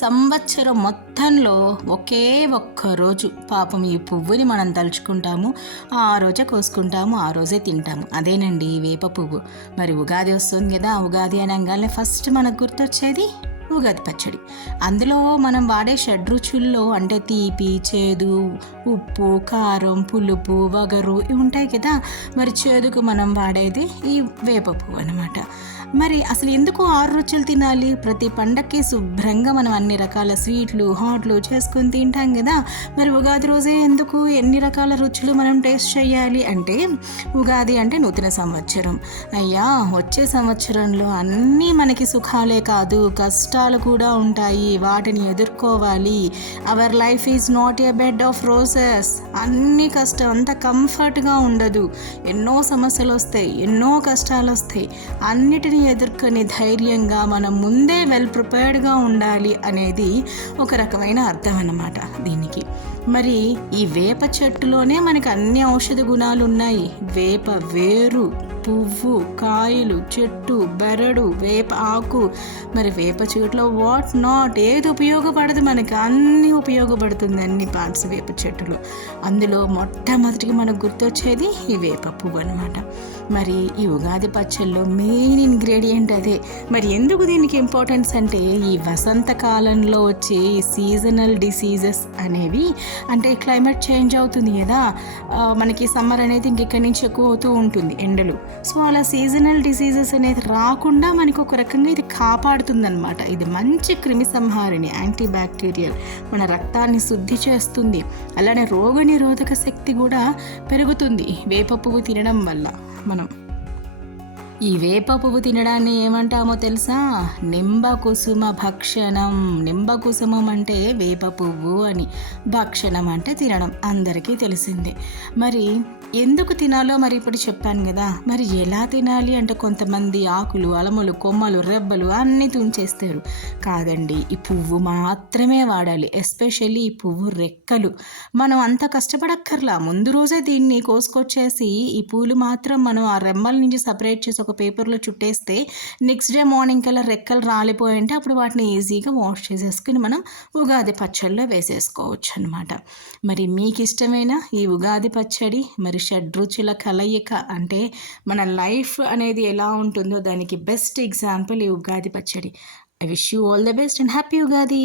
సంవత్సరం మొత్తంలో ఒకే ఒక్క రోజు పాపం ఈ పువ్వుని మనం తలుచుకుంటాము, ఆ రోజే కోసుకుంటాము, ఆ రోజే తింటాము. అదేనండి వేప పువ్వు. మరి ఉగాది వస్తుంది కదా, ఉగాది అనగానే ఫస్ట్ మనకు గుర్తొచ్చేది ఉగాది పచ్చడి. అందులో మనం వాడే షడ్రుచుల్లో అంటే తీపి, చేదు, ఉప్పు, కారం, పులుపు, వగరు ఇవి ఉంటాయి కదా. మరి చేదుకు మనం వాడేది ఈ వేప పువ్వు అనమాట. మరి అసలు ఎందుకు 6 రుచులు తినాలి? ప్రతి పండక్కి శుభ్రంగా మనం అన్ని రకాల స్వీట్లు, హాట్లు చేసుకొని తింటాం కదా. మరి ఉగాది రోజే ఎందుకు ఎన్ని రకాల రుచులు మనం టేస్ట్ చేయాలి అంటే, ఉగాది అంటే నూతన సంవత్సరం. అయ్యా, వచ్చే సంవత్సరంలో అన్నీ మనకి సుఖాలే కాదు, కష్టాలు కూడా ఉంటాయి, వాటిని ఎదుర్కోవాలి. Our life is not a bed of roses. అన్ని కష్టం అంత కంఫర్ట్గా ఉండదు, ఎన్నో సమస్యలు వస్తాయి, ఎన్నో కష్టాలు వస్తాయి. అన్నిటినీ ఎదుర్కొని ధైర్యంగా మనం ముందే వెల్ ప్రిపేర్డ్గా ఉండాలి అనేది ఒక రకమైన అర్థం అన్నమాట దీనికి. మరి ఈ వేప చెట్టులోనే మనకి అన్ని ఔషధ గుణాలు ఉన్నాయి. వేప వేరు, పువ్వు, కాయలు, చెట్టు, బెరడు, వేప ఆకు, మరి వేప చెట్టులో వాట్ నాట్ ఏది ఉపయోగపడదు మనకి, అన్నీ ఉపయోగపడుతుంది అన్ని పార్ట్స్ వేప చెట్టులో. అందులో మొట్టమొదటిగా మనకు గుర్తొచ్చేది ఈ వేప పువ్వు అనమాట. మరి ఈ ఉగాది పచ్చళ్ళలో మెయిన్ ఇంగ్రీడియంట్ అదే. మరి ఎందుకు దీనికి ఇంపార్టెన్స్ అంటే, ఈ వసంతకాలంలో వచ్చే సీజనల్ డిసీజెస్ అనేవి, అంటే క్లైమేట్ చేంజ్ అవుతుంది కదా, మనకి సమ్మర్ అనేది ఇంకెక్కడి నుంచి ఎక్కువ అవుతూ ఉంటుంది, ఎండలు. సో అలా సీజనల్ డిసీజెస్ అనేది రాకుండా మనకు ఒక రకంగా ఇది కాపాడుతుందన్నమాట. ఇది మంచి క్రిమి సంహారిణి, యాంటీ బ్యాక్టీరియల్, మన రక్తాన్ని శుద్ధి చేస్తుంది. అలానే రోగనిరోధక శక్తి కూడా పెరుగుతుంది వేప పువ్వు తినడం వల్ల. మనం ఈ వేప పువ్వు తినడాన్ని ఏమంటామో తెలుసా? నింబకుసుమ భక్షణం. నింబకుసుమం అంటే వేప పువ్వు అని, భక్షణం అంటే తినడం, అందరికీ తెలిసిందే. మరి ఎందుకు తినాలో మరి ఇప్పుడు చెప్పాను కదా. మరి ఎలా తినాలి అంటే, కొంతమంది ఆకులు, అలములు, కొమ్మలు, రెబ్బలు అన్నీ తుంచేస్తారు. కాదండి, ఈ పువ్వు మాత్రమే వాడాలి. ఎస్పెషల్లీ ఈ పువ్వు రెక్కలు. మనం అంత కష్టపడక్కర్లా, ముందు రోజే దీన్ని కోసుకొచ్చేసి ఈ పూలు మాత్రం మనం ఆ రెమ్మల నుంచి సపరేట్ చేసి ఒక పేపర్లో చుట్టేస్తే నెక్స్ట్ డే మార్నింగ్ కల్లా రెక్కలు రాలిపోయింటే అప్పుడు వాటిని ఈజీగా వాష్ చేసేసుకుని మనం ఉగాది పచ్చడిలో వేసేసుకోవచ్చు అనమాట. మరి మీకు ఇష్టమైన ఈ ఉగాది పచ్చడి, మరి షడ్రుచుల కలయిక, అంటే మన లైఫ్ అనేది ఎలా ఉంటుందో దానికి బెస్ట్ ఎగ్జాంపుల్ ఈ ఉగాది పచ్చడి. I wish you all the best and happy Ugadi.